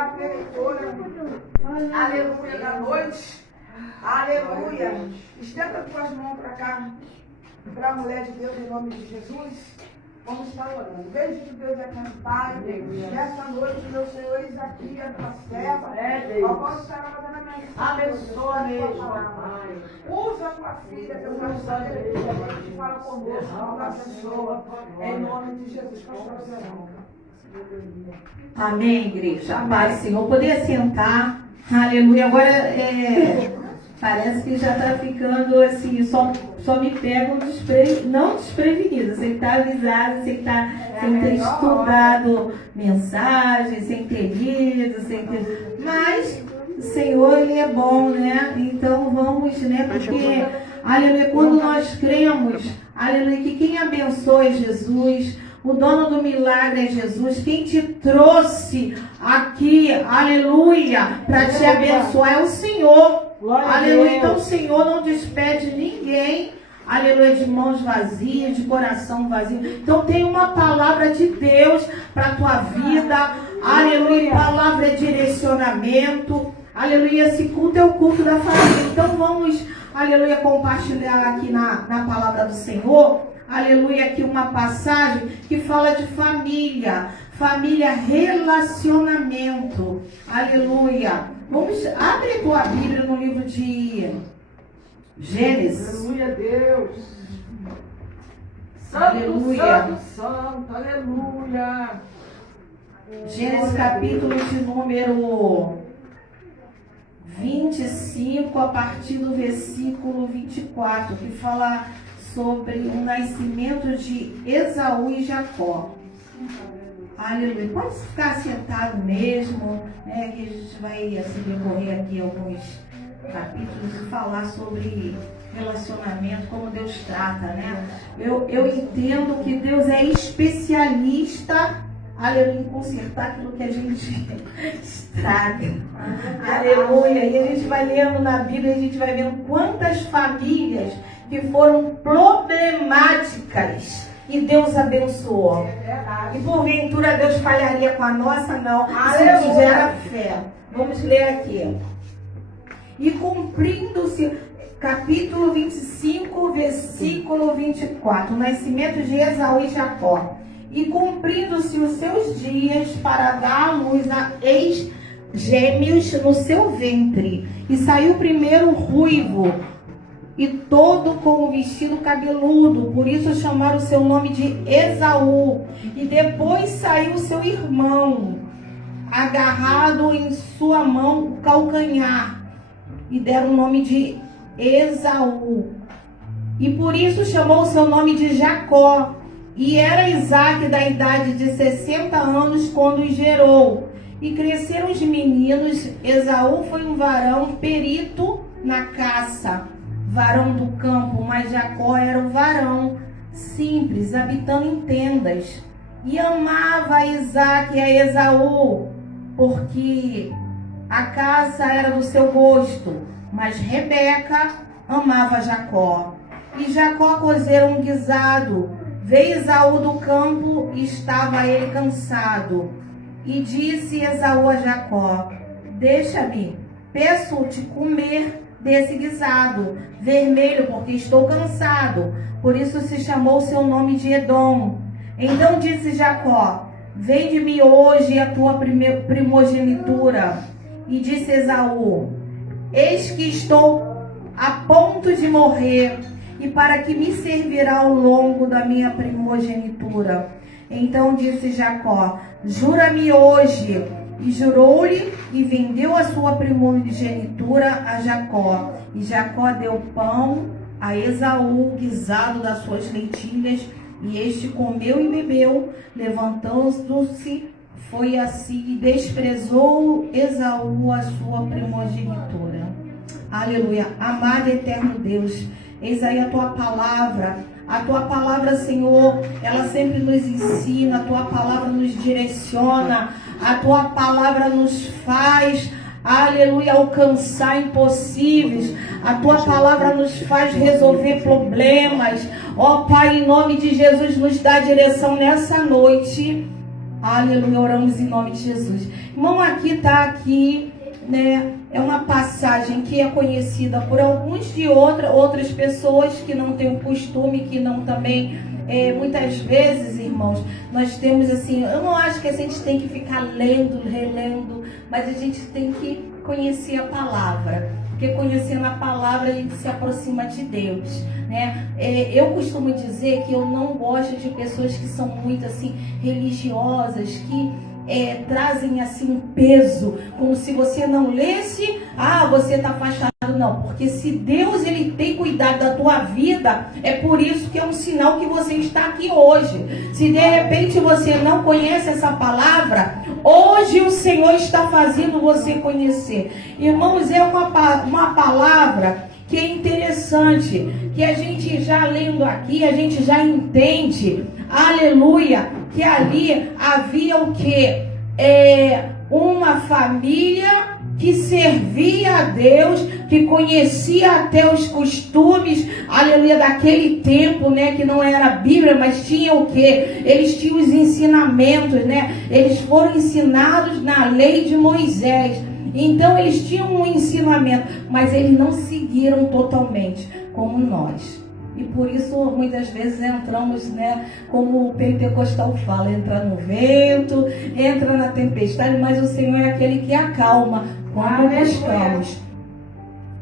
a pleitora, aleluia, da noite. Aleluia. Estenda tuas mãos para cá, para a mulher de Deus, em nome de Jesus. Vamos estar orando. Beijo Deus é com o Pai. Nessa noite, meu Senhor, eis aqui a tua serva. Ó, posso estar fazendo a minha abençoa mesmo, Pai. Usa a tua filha, teu Deus, e fala conosco, fala a pessoa. Em nome de Jesus, pastor Zerão. Amém, igreja. Paz, Senhor. Poder sentar. Aleluia. Agora, parece que já está ficando assim, só me pegam não desprevenida. Você está avisado, você está sem ter estudado mensagem, sem ter lido, sem ter... Mas o Senhor, Ele é bom, né? Então vamos, né? Porque, aleluia, quando nós cremos, aleluia, que quem abençoa é Jesus. O dono do milagre é Jesus. Quem te trouxe aqui, aleluia, para te abençoar é o Senhor. Aleluia. Então o Senhor não despede ninguém, aleluia, de mãos vazias, de coração vazio. Então tem uma palavra de Deus para a tua vida. Aleluia. Palavra é direcionamento. Aleluia. Esse culto é o culto da família. Então vamos, aleluia, compartilhar aqui na palavra do Senhor. Aleluia, aqui uma passagem que fala de família. Família, relacionamento. Aleluia. Abre a tua Bíblia no livro de Gênesis. Aleluia, Deus. Santo, aleluia. Santo, Santo, aleluia. Gênesis capítulo de número 25, a partir do versículo 24, que fala sobre o nascimento de Esaú e Jacó. Aleluia. Pode ficar sentado mesmo, né? Que a gente vai assim, decorrer aqui alguns capítulos e falar sobre relacionamento, como Deus trata, né? Eu entendo que Deus é especialista, aleluia, em consertar aquilo que a gente estraga. Aleluia. E a gente vai lendo na Bíblia, a gente vai vendo quantas famílias que foram problemáticas e Deus abençoou. E porventura Deus falharia com a nossa? Não. Isso gera fé. Vamos ler aqui. E cumprindo-se, capítulo 25, versículo 24, o nascimento de Esaú e Jacó. E cumprindo-se os seus dias para dar à luz a ex-gêmeos no seu ventre. E saiu primeiro ruivo, e todo com o vestido cabeludo, por isso chamaram o seu nome de Esaú. E depois saiu seu irmão, agarrado em sua mão o calcanhar, e deram o nome de Esaú. E por isso chamou o seu nome de Jacó. E era Isaque da idade de 60 anos quando os gerou. E cresceram os meninos. Esaú foi um varão perito na caça, varão do campo, mas Jacó era um varão simples, habitando em tendas. E amava Isaque e a Esaú, porque a caça era do seu gosto, mas Rebeca amava Jacó. E Jacó cozera um guisado. Veio Esaú do campo e estava ele cansado. E disse Esaú a Jacó: deixa-me, peço-te comer desse guisado vermelho, porque estou cansado. Por isso se chamou seu nome de Edom. Então disse Jacó: vende-me hoje a tua primogenitura. E disse Esaú: eis que estou a ponto de morrer, e para que me servirá ao longo da minha primogenitura? Então disse Jacó: jura-me hoje. E jurou-lhe, e vendeu a sua primogenitura a Jacó. E Jacó deu pão a Esaú, guisado das suas leitilhas, e este comeu e bebeu. Levantando-se, foi assim, e desprezou Esaú a sua primogenitura. Aleluia. Amado eterno Deus, eis aí a tua palavra. A tua palavra, Senhor, ela sempre nos ensina, a tua palavra nos direciona, a tua palavra nos faz, aleluia, alcançar impossíveis. A tua palavra nos faz resolver problemas. Ó Pai, em nome de Jesus, nos dá direção nessa noite. Aleluia, oramos em nome de Jesus. Irmão, aqui, né? É uma passagem que é conhecida por alguns de outras pessoas que não têm o costume, que não também, muitas vezes, irmãos, nós temos assim, eu não acho que a gente tem que ficar lendo, relendo, mas a gente tem que conhecer a palavra, porque conhecendo a palavra a gente se aproxima de Deus, né? Eu costumo dizer que eu não gosto de pessoas que são muito assim religiosas, que trazem assim um peso, como se você não lesse, você está afastado. Não, porque se Deus ele tem cuidado da tua vida, é por isso que é um sinal que você está aqui hoje. Se de repente você não conhece essa palavra, hoje o Senhor está fazendo você conhecer. Irmãos, é uma palavra que é interessante, que a gente já lendo aqui, a gente já entende, aleluia, que ali havia o quê? Uma família que servia a Deus, que conhecia até os costumes, aleluia, daquele tempo, né, que não era a Bíblia, mas tinha o quê? Eles tinham os ensinamentos, né? Eles foram ensinados na lei de Moisés. Então eles tinham um ensinamento, mas eles não seguiram totalmente como nós. E por isso muitas vezes entramos, né, como o pentecostal fala, entra no vento, entra na tempestade, mas o Senhor é aquele que acalma quando buscamos.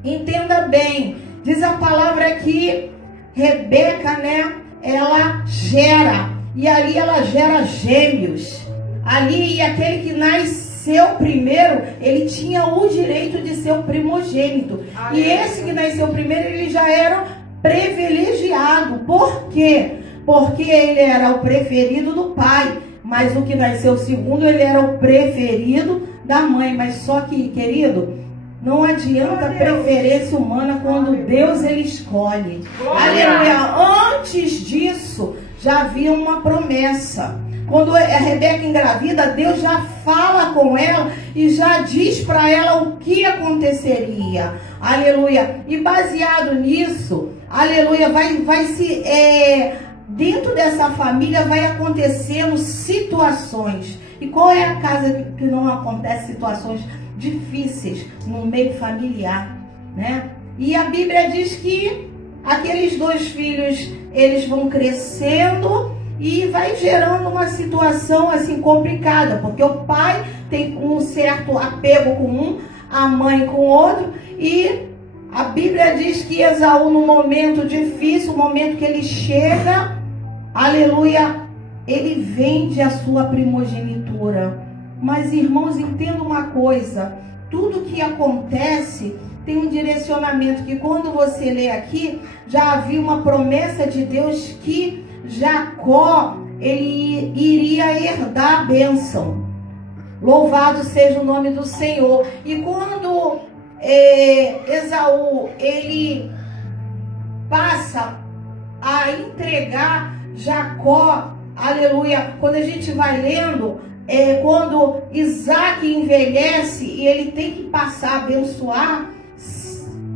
Entenda bem, diz a palavra que Rebeca, né, ela gera, e ali ela gera gêmeos. Ali, e aquele que nasceu primeiro, ele tinha o direito de ser o primogênito. E esse que nasceu primeiro, ele já era privilegiado. Por quê? Porque ele era o preferido do pai, mas o que nasceu segundo, ele era o preferido da mãe. Mas só que, querido, não adianta preferência humana quando Deus ele escolhe. Aleluia. Antes disso, já havia uma promessa. Quando a Rebeca engravida, Deus já fala com ela e já diz para ela o que aconteceria. Aleluia. E baseado nisso, aleluia, vai se dentro dessa família vai acontecendo situações. E qual é a casa que não acontece situações difíceis no meio familiar, né? E a Bíblia diz que aqueles dois filhos, eles vão crescendo e vai gerando uma situação assim complicada, porque o pai tem um certo apego com um, a mãe com o outro, e a Bíblia diz que Esaú, no momento difícil, o momento que ele chega, aleluia, ele vende a sua primogenitura. Mas, irmãos, entenda uma coisa, tudo que acontece tem um direcionamento, que quando você lê aqui, já havia uma promessa de Deus que Jacó, ele iria herdar a bênção. Louvado seja o nome do Senhor. E quando Esaú, ele passa a entregar Jacó, aleluia, quando a gente vai lendo, quando Isaac envelhece e ele tem que passar a abençoar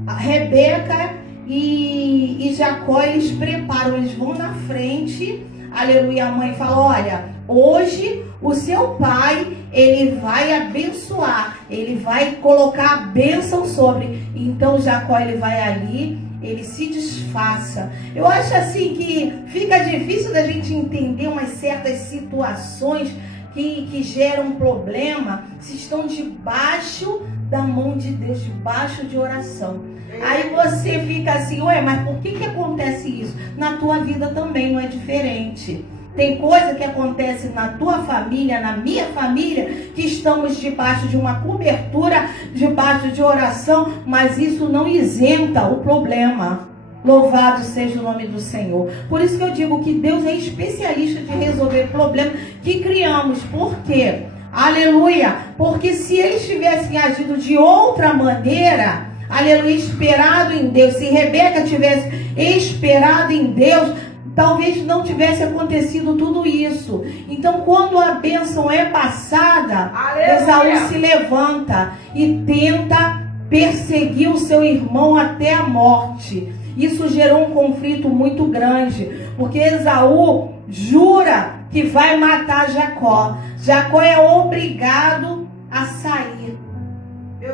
a Rebeca e Jacó, eles preparam, eles vão na frente, aleluia, a mãe fala, olha, hoje o seu pai, ele vai abençoar, ele vai colocar a bênção sobre, então Jacó, ele vai ali, ele se disfarça. Eu acho assim que fica difícil da gente entender umas certas situações que geram problema, se estão debaixo da mão de Deus, debaixo de oração. Aí você fica assim, mas por que acontece isso? Na tua vida também não é diferente. Tem coisa que acontece na tua família, na minha família, que estamos debaixo de uma cobertura, debaixo de oração, mas isso não isenta o problema. Louvado seja o nome do Senhor. Por isso que eu digo que Deus é especialista de resolver problemas que criamos. Por quê? Aleluia. Porque se eles tivessem agido de outra maneira, aleluia, esperado em Deus, se Rebeca tivesse esperado em Deus, talvez não tivesse acontecido tudo isso. Então, quando a bênção é passada, Esaú se levanta e tenta perseguir o seu irmão até a morte. Isso gerou um conflito muito grande, porque Esaú jura que vai matar Jacó. Jacó é obrigado a sair.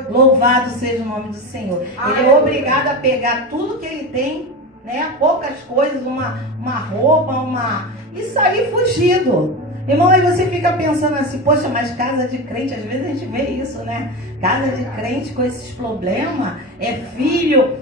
Louvado seja o nome do Senhor. Ele é obrigado a pegar tudo que ele tem, né? Poucas coisas, uma roupa, e sair fugido. Irmão, aí você fica pensando assim, poxa, mas casa de crente, às vezes a gente vê isso, né? Casa de crente com esses problemas, é filho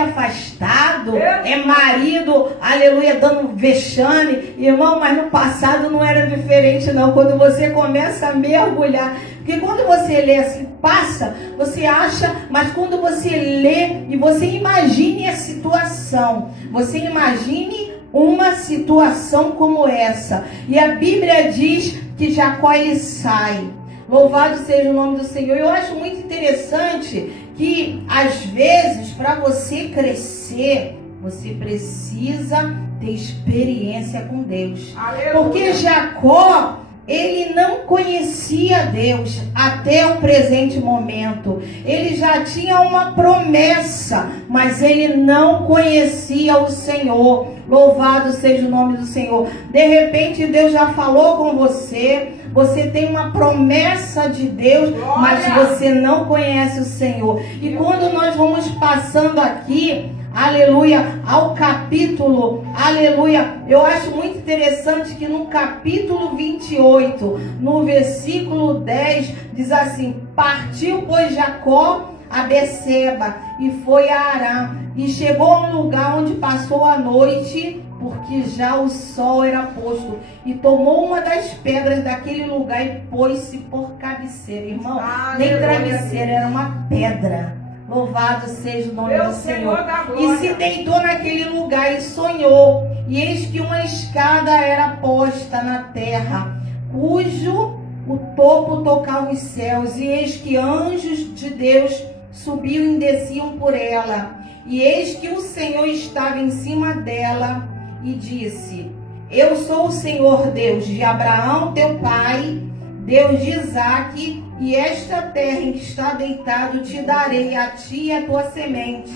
afastado, é marido, aleluia, dando vexame. Irmão, mas no passado não era diferente não, quando você começa a mergulhar. Porque quando você lê assim, passa, você acha, mas quando você lê e você imagine a situação, você imagine uma situação como essa. E a Bíblia diz que Jacó ele sai. Louvado seja o nome do Senhor. Eu acho muito interessante que às vezes para você crescer, você precisa ter experiência com Deus. Aleluia. Porque Jacó, ele não conhecia Deus até o presente momento. Ele já tinha uma promessa, mas ele não conhecia o Senhor. Louvado seja o nome do Senhor. De repente Deus já falou com você. Você tem uma promessa de Deus, mas você não conhece o Senhor. E quando nós vamos passando aqui, aleluia, ao capítulo, aleluia, eu acho muito interessante que no capítulo 28, no versículo 10, diz assim: partiu, pois, Jacó a Beceba e foi a Arã, e chegou a um lugar onde passou a noite, porque já o sol era posto, e tomou uma das pedras daquele lugar e pôs-se por cabeceira. Irmão, nem travesseiro, era uma pedra. Louvado seja o nome do Senhor. E se deitou naquele lugar e sonhou. E eis que uma escada era posta na terra, cujo o topo tocava os céus. E eis que anjos de Deus subiam e desciam por ela. E eis que o Senhor estava em cima dela e disse: eu sou o Senhor Deus de Abraão teu pai, Deus de Isaque, e esta terra em que está deitado te darei a ti e a tua semente.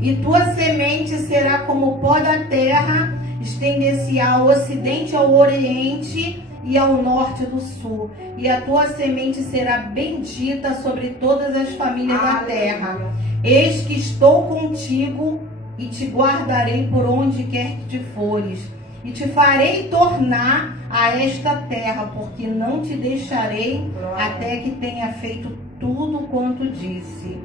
E tua semente será como o pó da terra, estender-se ao ocidente, ao oriente e ao norte do sul. E a tua semente será bendita sobre todas as famílias da terra. Eis que estou contigo e te guardarei por onde quer que te fores. E te farei tornar a esta terra, porque não te deixarei até que tenha feito tudo quanto disse.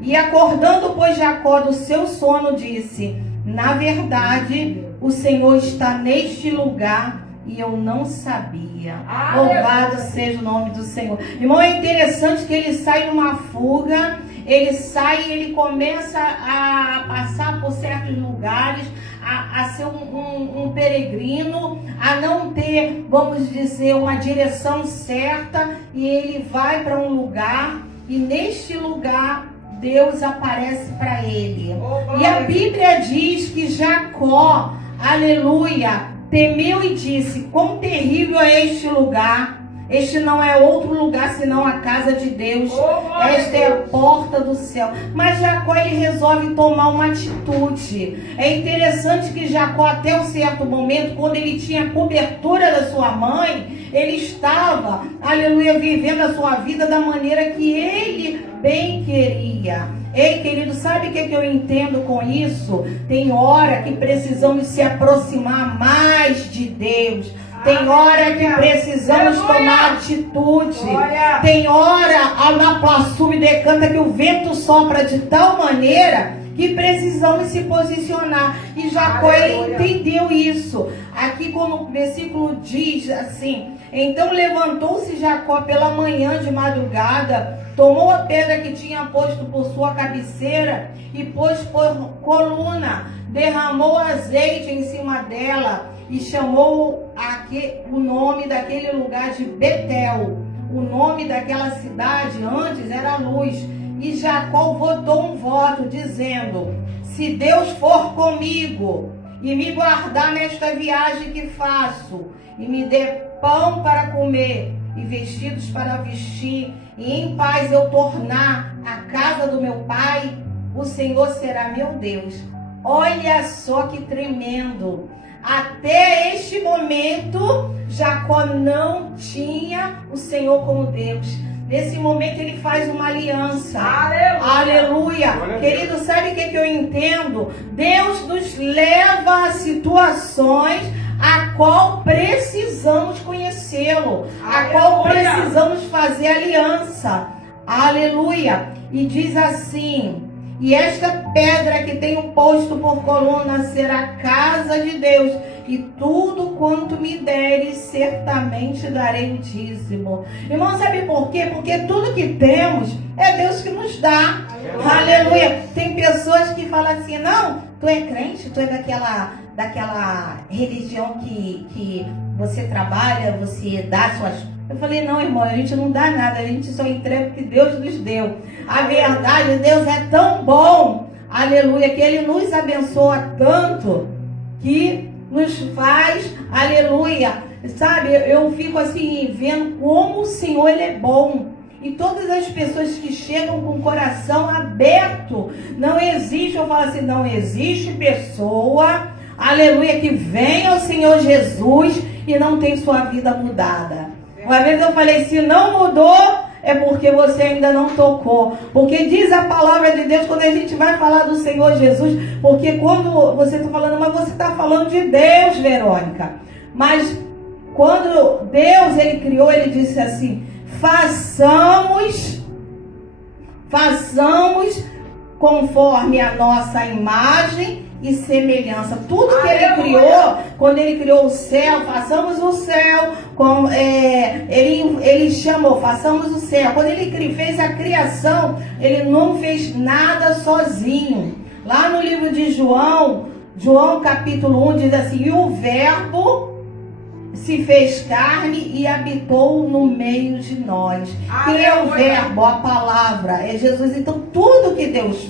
E acordando, pois, Jacó do seu sono, disse: na verdade, o Senhor está neste lugar e eu não sabia. Louvado seja o nome do Senhor. Irmão, é interessante que ele sai numa fuga, ele sai e ele começa a passar por certos lugares, a ser um peregrino, a não ter, vamos dizer, uma direção certa, e ele vai para um lugar, e neste lugar Deus aparece para ele. E a Bíblia diz que Jacó, aleluia, temeu e disse: quão terrível é este lugar! Este não é outro lugar senão a casa de Deus. Esta é a porta do céu. Mas Jacó, ele resolve tomar uma atitude. É interessante que Jacó, até um certo momento, quando ele tinha a cobertura da sua mãe, ele estava, aleluia, vivendo a sua vida da maneira que ele bem queria. Ei, querido, sabe o que eu entendo com isso? Tem hora que precisamos se aproximar mais de Deus. Tem hora que precisamos tomar atitude. Tem hora, na Passume decanta, que o vento sopra de tal maneira que precisamos se posicionar. E Jacó, ele entendeu isso. Aqui quando o versículo diz assim: então levantou-se Jacó pela manhã de madrugada, tomou a pedra que tinha posto por sua cabeceira e pôs por coluna, derramou azeite em cima dela e chamou o nome daquele lugar de Betel. O nome daquela cidade antes era Luz. E Jacó votou um voto dizendo: se Deus for comigo e me guardar nesta viagem que faço, e me der pão para comer e vestidos para vestir, e em paz eu tornar a casa do meu pai, o Senhor será meu Deus. Olha só que tremendo. Até este momento, Jacó não tinha o Senhor como Deus. Nesse momento ele faz uma aliança. Aleluia. Aleluia. Querido, sabe o que eu entendo? Deus nos leva a situações a qual precisamos conhecê-lo, a qual precisamos fazer aliança. Aleluia. E diz assim: e esta pedra que tenho posto por coluna será casa de Deus, e tudo quanto me deres, certamente darei o dízimo. Irmão, sabe por quê? Porque tudo que temos é Deus que nos dá. Aleluia. Tem pessoas que falam assim: não, tu é crente, tu é daquela religião que você trabalha, você dá suas... Eu falei: não, irmão, a gente não dá nada, a gente só entrega o que Deus nos deu. A verdade, Deus é tão bom, aleluia, que Ele nos abençoa tanto, que nos faz, aleluia, sabe, eu fico assim, vendo como o Senhor, Ele é bom. E todas as pessoas que chegam com o coração aberto, não existe, eu falo assim, não existe pessoa, aleluia, que vem ao Senhor Jesus e não tem sua vida mudada. Uma vez eu falei: se não mudou, é porque você ainda não tocou. Porque diz a palavra de Deus, quando a gente vai falar do Senhor Jesus, porque quando você está falando, mas você está falando de Deus, Verônica. Mas quando Deus, Ele criou, Ele disse assim: façamos conforme a nossa imagem e semelhança. Tudo que Ele criou, quando Ele criou o céu, façamos o céu, Ele chamou, façamos o céu. Quando Ele fez a criação, Ele não fez nada sozinho. Lá no livro de João capítulo 1 diz assim: e o Verbo se fez carne e habitou no meio de nós. Quem é o Verbo? A palavra, é Jesus. Então tudo que Deus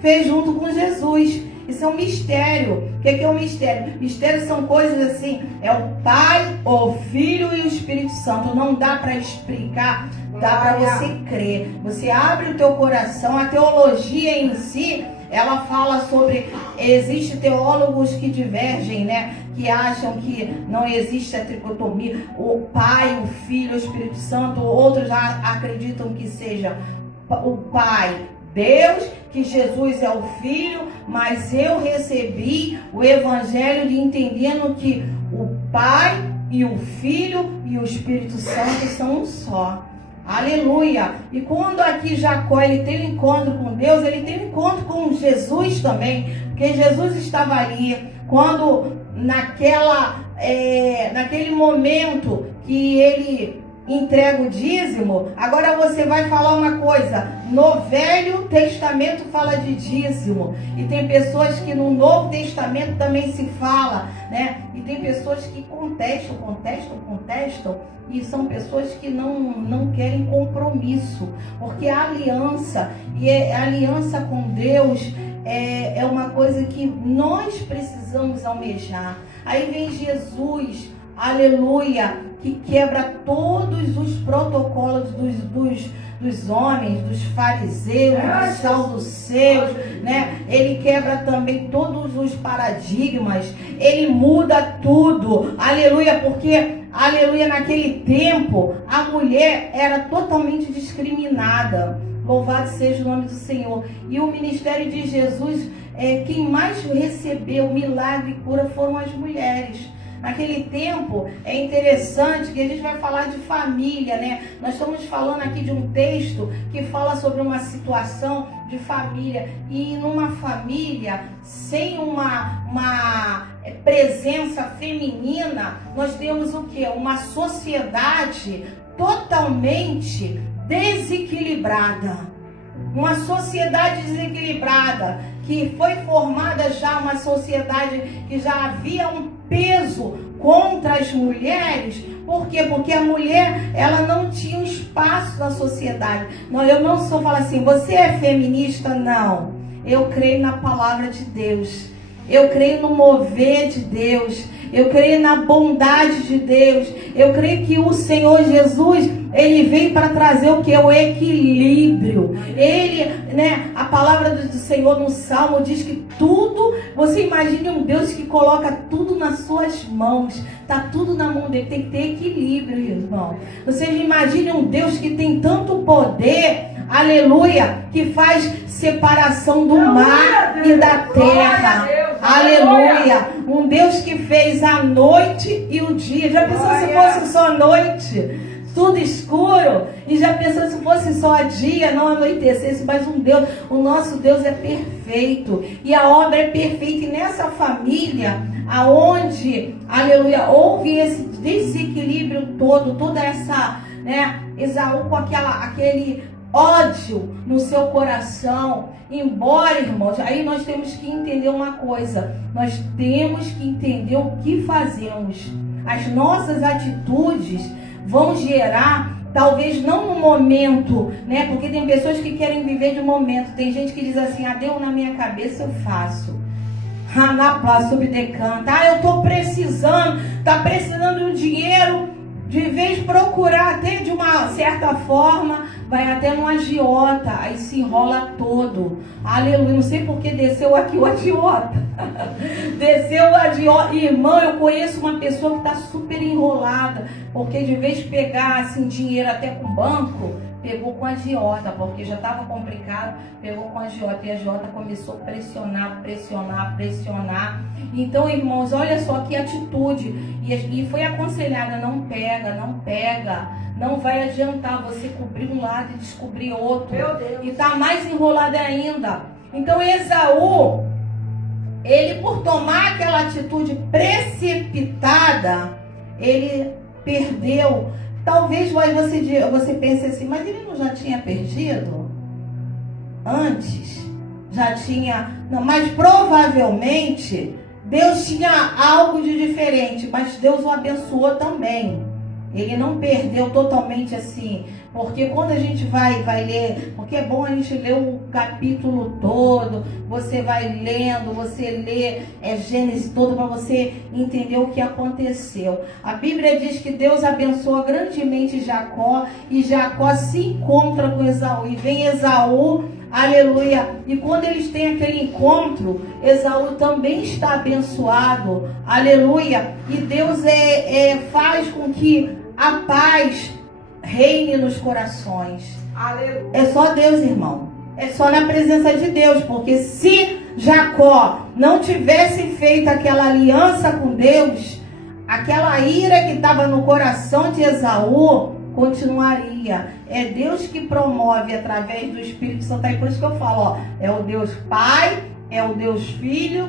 fez junto com Jesus. Isso é um mistério. O que é um mistério? Mistérios são coisas assim, é o Pai, o Filho e o Espírito Santo. Não dá para explicar, dá para você crer. Você abre o teu coração. A teologia em si, ela fala sobre... Existem teólogos que divergem, né? Que acham que não existe a tricotomia. O Pai, o Filho, o Espírito Santo. Outros já acreditam que seja o Pai, Deus, que Jesus é o Filho, mas eu recebi o Evangelho de entendendo que o Pai e o Filho e o Espírito Santo são um só. Aleluia! E quando aqui Jacó, ele tem um encontro com Deus, ele tem um encontro com Jesus também, porque Jesus estava ali, quando naquele momento que ele entrega o dízimo. Agora você vai falar uma coisa: no Velho Testamento fala de dízimo, e tem pessoas que no Novo Testamento também se fala, né? E tem pessoas que contestam, e são pessoas que não querem compromisso, porque a aliança, e a aliança com Deus é uma coisa que nós precisamos almejar. Aí vem Jesus, aleluia, que quebra todos os protocolos dos homens, dos fariseus, dos saduceus, né? Ele quebra também todos os paradigmas, ele muda tudo, aleluia, porque, aleluia, naquele tempo, a mulher era totalmente discriminada. Louvado seja o nome do Senhor. E o ministério de Jesus, quem mais recebeu milagre e cura foram as mulheres. Naquele tempo, é interessante que a gente vai falar de família, né? Nós estamos falando aqui de um texto que fala sobre uma situação de família. E numa família, sem uma presença feminina, nós temos o quê? Uma sociedade totalmente desequilibrada. Uma sociedade desequilibrada, que foi formada já uma sociedade que já havia um peso contra as mulheres. Por quê? Porque a mulher, ela não tinha um espaço na sociedade. Não, eu não sou, falo assim, você é feminista? Não. Eu creio na palavra de Deus. Eu creio no mover de Deus. Eu creio na bondade de Deus. Eu creio que o Senhor Jesus, Ele veio para trazer o que? O equilíbrio. Ele, a palavra do Senhor no Salmo diz que tudo, você imagine um Deus que coloca tudo nas suas mãos. Está tudo na mão dele. Tem que ter equilíbrio, irmão. Você imagine um Deus que tem tanto poder, aleluia, que faz separação do mar e da terra. Aleluia. Um Deus que fez a noite e o dia. Já pensou se fosse só noite? Tudo escuro. E já pensou se fosse só dia, não anoitecesse. Mas um Deus, o nosso Deus é perfeito. E a obra é perfeita. E nessa família, aonde, aleluia, houve esse desequilíbrio todo, toda essa, Esaú com aquele ódio no seu coração. Embora, irmãos, aí nós temos que entender uma coisa. Nós temos que entender o que fazemos. As nossas atitudes vão gerar, talvez não no momento, porque tem pessoas que querem viver de momento. Tem gente que diz assim, deu na minha cabeça, eu faço. Hanapá subdecanta. Eu estou precisando, está precisando de um dinheiro. De vez procurar até de uma certa forma, vai até no agiota, aí se enrola todo. Aleluia, não sei porque desceu aqui o agiota. Desceu o agiota. Irmão, eu conheço uma pessoa que está super enrolada, porque de vez de pegar assim, dinheiro até com o banco, pegou com a agiota, porque já estava complicado, pegou com a agiota, e a agiota começou a pressionar. Então, irmãos, olha só que atitude. E foi aconselhada, não pega, não vai adiantar você cobrir um lado e descobrir outro. Meu Deus. E está mais enrolada ainda. Então, Esaú, ele por tomar aquela atitude precipitada, ele perdeu. Talvez você pense assim, mas ele não já tinha perdido? Antes? Já tinha... Não, mas provavelmente Deus tinha algo de diferente, mas Deus o abençoou também. Ele não perdeu totalmente assim, porque quando a gente vai ler, porque é bom a gente ler o capítulo todo, você vai lendo, você lê Gênesis todo para você entender o que aconteceu. A Bíblia diz que Deus abençoa grandemente Jacó, e Jacó se encontra com Esaú, e vem Esaú, aleluia, e quando eles têm aquele encontro, Esaú também está abençoado, aleluia, e Deus faz com que a paz reine nos corações. Aleluia. É só Deus, irmão. É só na presença de Deus. Porque se Jacó não tivesse feito aquela aliança com Deus, aquela ira que estava no coração de Esaú continuaria. É Deus que promove através do Espírito Santo. É por isso que eu falo, é o Deus Pai, é o Deus Filho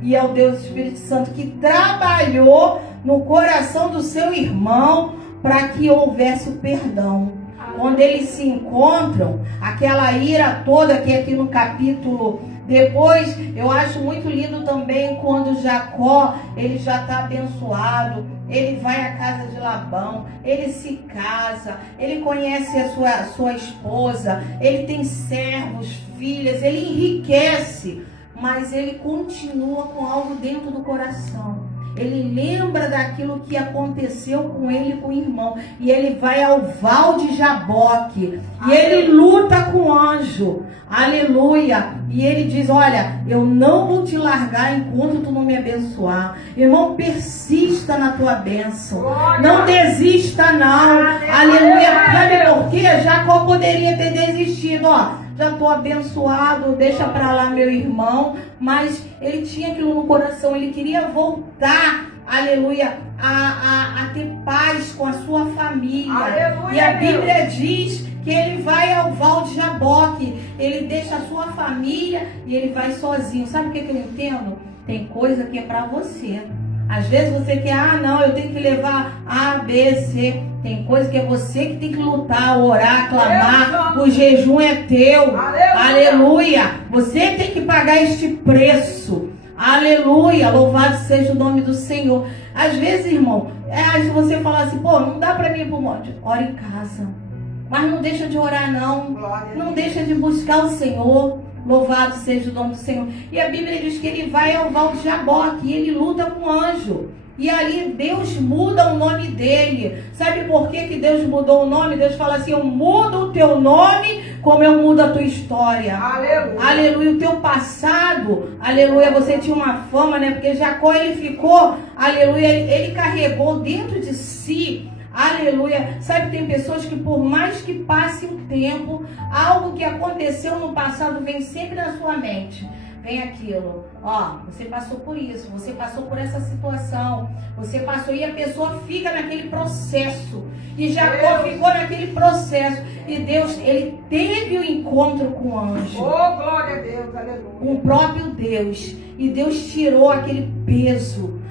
e é o Deus Espírito Santo que trabalhou no coração do seu irmão para que houvesse o perdão. Quando eles se encontram, aquela ira toda que aqui no capítulo, depois eu acho muito lindo também quando Jacó, ele já está abençoado, ele vai à casa de Labão, ele se casa, ele conhece a sua esposa, ele tem servos, filhas, ele enriquece, mas ele continua com algo dentro do coração. Ele lembra daquilo que aconteceu com ele e com o irmão. E ele vai ao Val de Jaboque. E ele luta com o anjo. Aleluia. E ele diz, olha, eu não vou te largar enquanto tu não me abençoar. Irmão, persista na tua bênção. Não desista não. Aleluia. Sabe por quê? Jacó poderia ter desistido, já estou abençoado, deixa para lá meu irmão, mas ele tinha aquilo no coração, ele queria voltar, aleluia, a ter paz com a sua família. Aleluia, e a Bíblia diz que ele vai ao Val de Jaboque, ele deixa a sua família e ele vai sozinho. Sabe o que eu entendo? Tem coisa que é para você. Às vezes você quer, não, eu tenho que levar A, B, C. Tem coisa que é você que tem que lutar, orar, clamar. O jejum é teu. Aleluia. Você tem que pagar este preço. Aleluia. Louvado seja o nome do Senhor. Às vezes, irmão, você fala assim, não dá para mim ir para o monte. Ora em casa. Mas não deixa de orar, não. Não deixa de buscar o Senhor. Louvado seja o nome do Senhor. E a Bíblia diz que ele vai ao Val de Jaboque e ele luta com o anjo. E ali Deus muda o nome dele. Sabe por que Deus mudou o nome? Deus fala assim: eu mudo o teu nome como eu mudo a tua história. Aleluia. Aleluia. O teu passado, aleluia, você tinha uma fama, né? Porque Jacó, ele ficou, aleluia, ele carregou dentro de si, aleluia. Sabe, tem pessoas que por mais que passe um tempo, algo que aconteceu no passado vem sempre na sua mente. Vem aquilo, ó, você passou por isso, você passou por essa situação, você passou, e a pessoa fica naquele processo, e Jacó ficou naquele processo, e Deus, ele teve o encontro com o anjo, Oh, glória a Deus, aleluia. com o próprio Deus, e Deus tirou aquele peso,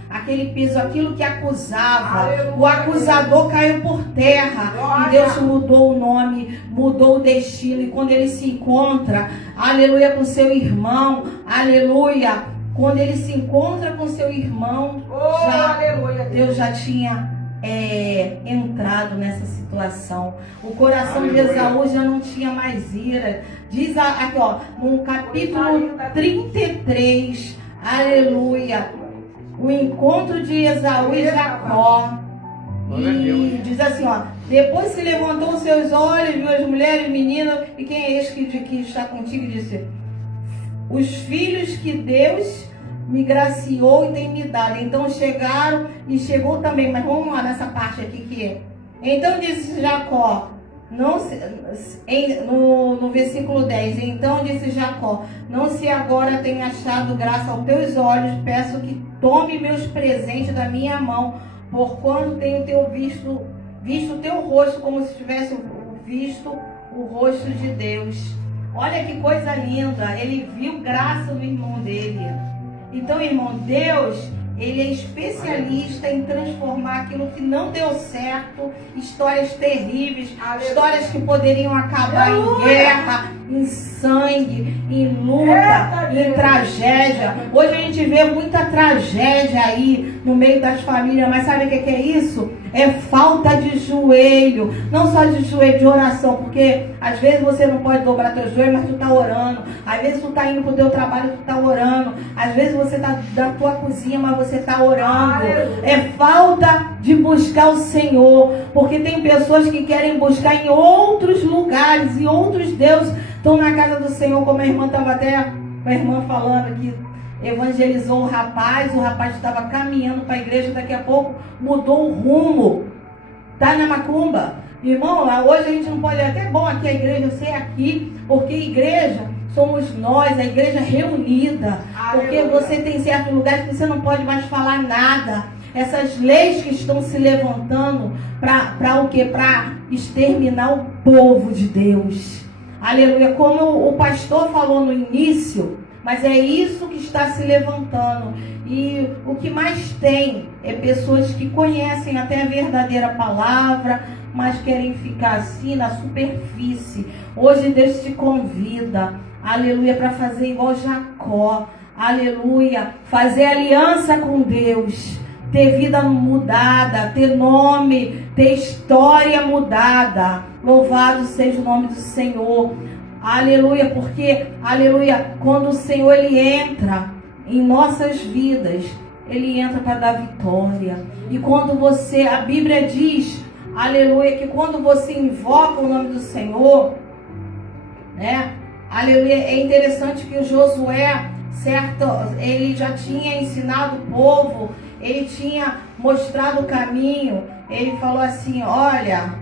aquilo que acusava, Aleluia. O acusador caiu por terra, Glória. e Deus mudou o nome, mudou o destino, e quando ele se encontra, aleluia, com seu irmão, aleluia, quando ele se encontra com seu irmão, Oh, aleluia. Deus já tinha entrado nessa situação. O coração de Aleluia. Esaú já não tinha mais ira. Diz aqui, ó, no capítulo 33, aleluia, o encontro de Esaú e Jacó. E diz assim, ó: depois se levantou os seus olhos, viu as mulheres, meninos, e quem é este que está contigo? E disse: os filhos que Deus me graciou e tem me dado. Então chegaram, e chegou também, mas vamos lá nessa parte aqui que é. Então disse Jacó, no versículo 10, então disse Jacó: não se agora tenha achado graça aos teus olhos, peço que tome meus presentes da minha mão, porquanto tenho visto o teu rosto, como se tivesse visto o rosto de Deus. Olha que coisa linda, ele viu graça no irmão dele. Então, irmão, Deus, ele é especialista em transformar aquilo que não deu certo, histórias terríveis, Aleluia. histórias que poderiam acabar em guerra, em sangue, em luta, Eita, em Deus. tragédia. Hoje a gente vê muita tragédia aí no meio das famílias, mas sabe o que é isso? É falta de joelho, não só de joelho, de oração, porque às vezes você não pode dobrar teu joelho, mas tu tá orando. Às vezes tu tá indo pro teu trabalho, tu tá orando. Às vezes você tá da tua cozinha, mas você tá orando. Aleluia. É falta de buscar o Senhor, porque tem pessoas que querem buscar em outros lugares, e outros deuses estão na casa do Senhor, como a irmã estava até, a irmã falando que evangelizou o rapaz estava caminhando para a igreja, daqui a pouco mudou o rumo, tá na macumba. Irmão, hoje a gente não pode, é até bom aqui a igreja ser aqui, porque igreja somos nós, a igreja reunida, porque Aleluia. você tem certos lugares que você não pode mais falar nada. Essas leis que estão se levantando para o quê? Para exterminar o povo de Deus. Aleluia, como o pastor falou no início, mas é isso que está se levantando. E o que mais tem é pessoas que conhecem até a verdadeira palavra, mas querem ficar assim na superfície. Hoje Deus te convida, aleluia, para fazer igual Jacó, aleluia, fazer aliança com Deus, ter vida mudada, ter nome, ter história mudada. Louvado seja o nome do Senhor. Aleluia, porque, aleluia, quando o Senhor, ele entra em nossas vidas, ele entra para dar vitória. E quando você, a Bíblia diz, aleluia, que quando você invoca o nome do Senhor, né, aleluia, é interessante que o Josué, certo, ele já tinha ensinado o povo, ele tinha mostrado o caminho, ele falou assim, olha,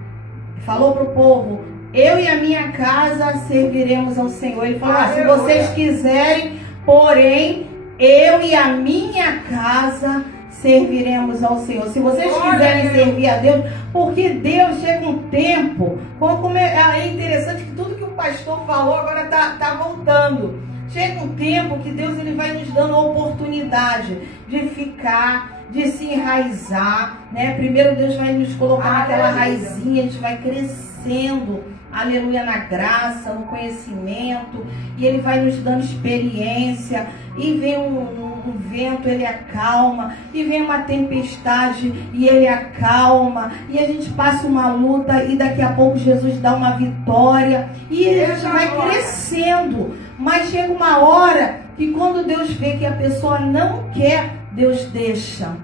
falou para o povo: eu e a minha casa serviremos ao Senhor. Ele falou: se vocês quiserem, porém, eu e a minha casa serviremos ao Senhor. Se vocês quiserem servir a Deus, porque Deus chega um tempo, como é interessante que tudo que o pastor falou agora tá voltando. Chega um tempo que Deus, ele vai nos dando a oportunidade de ficar, de se enraizar, né? Primeiro Deus vai nos colocar naquela raizinha, a gente vai crescendo, aleluia, na graça, no conhecimento, e ele vai nos dando experiência, e vem um vento, ele acalma, e vem uma tempestade, e ele acalma, e a gente passa uma luta, e daqui a pouco Jesus dá uma vitória, e a gente vai crescendo. Mas chega uma hora que quando Deus vê que a pessoa não quer, Deus deixa.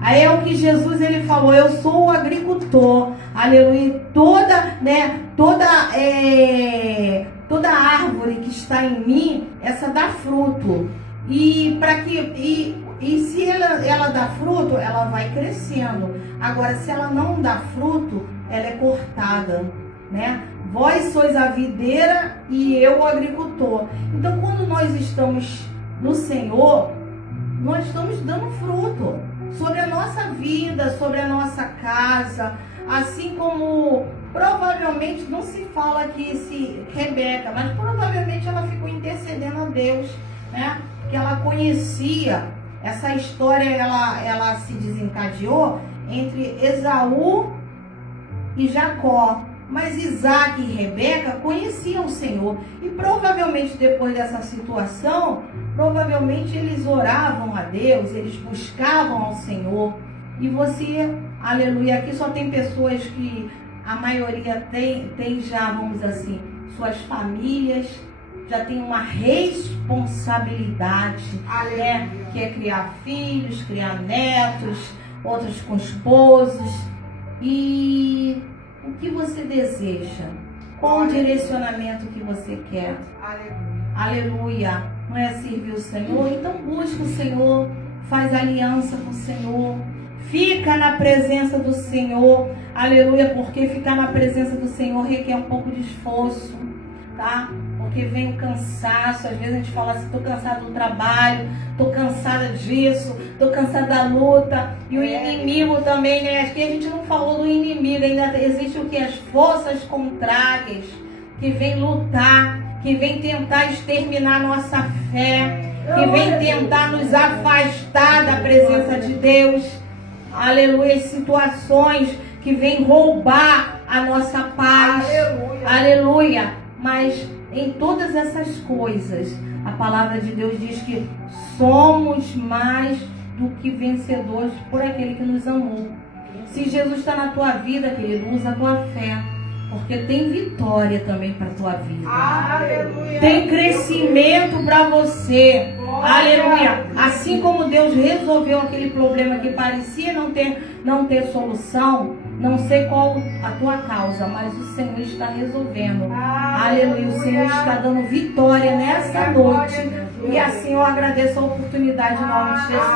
Aí é o que Jesus ele falou, eu sou o agricultor, aleluia, toda árvore que está em mim, essa dá fruto. E se ela dá fruto, ela vai crescendo. Agora, se ela não dá fruto, ela é cortada, né? Vós sois a videira e eu o agricultor. Então, quando nós estamos no Senhor, nós estamos dando fruto sobre a nossa vida, sobre a nossa casa, assim como provavelmente não se fala aqui se Rebeca, mas provavelmente ela ficou intercedendo a Deus, né? Que ela conhecia essa história, ela se desencadeou entre Esaú e Jacó. Mas Isaac e Rebeca conheciam o Senhor. E provavelmente depois dessa situação, provavelmente eles oravam a Deus, eles buscavam ao Senhor. E você, aleluia, aqui só tem pessoas que a maioria tem já, vamos dizer assim, suas famílias, já tem uma responsabilidade, né? Que é criar filhos, criar netos, outros com esposos. E o que você deseja? Qual o direcionamento que você quer? Aleluia. Não é servir o Senhor? Então busca o Senhor, faz aliança com o Senhor, fica na presença do Senhor, aleluia, porque ficar na presença do Senhor requer um pouco de esforço, tá? Porque vem o cansaço, às vezes a gente fala assim, estou cansado do trabalho, estou cansada disso, estou cansada da luta, e o inimigo também, né? Acho que a gente não falou do inimigo, ainda existe o que? As forças contrárias, que vem lutar, que vem tentar exterminar nossa fé, que vem tentar nos afastar da presença de Deus, aleluia, situações que vem roubar a nossa paz, aleluia, mas em todas essas coisas, a palavra de Deus diz que somos mais do que vencedores por aquele que nos amou. Se Jesus está na tua vida, querido, usa a tua fé, porque tem vitória também para a tua vida. Aleluia. Tem crescimento para você. Aleluia. Assim como Deus resolveu aquele problema que parecia não ter solução, não sei qual a tua causa, mas o Senhor está resolvendo. Aleluia. O Senhor está dando vitória nessa noite. E assim eu agradeço a oportunidade em nome de Jesus.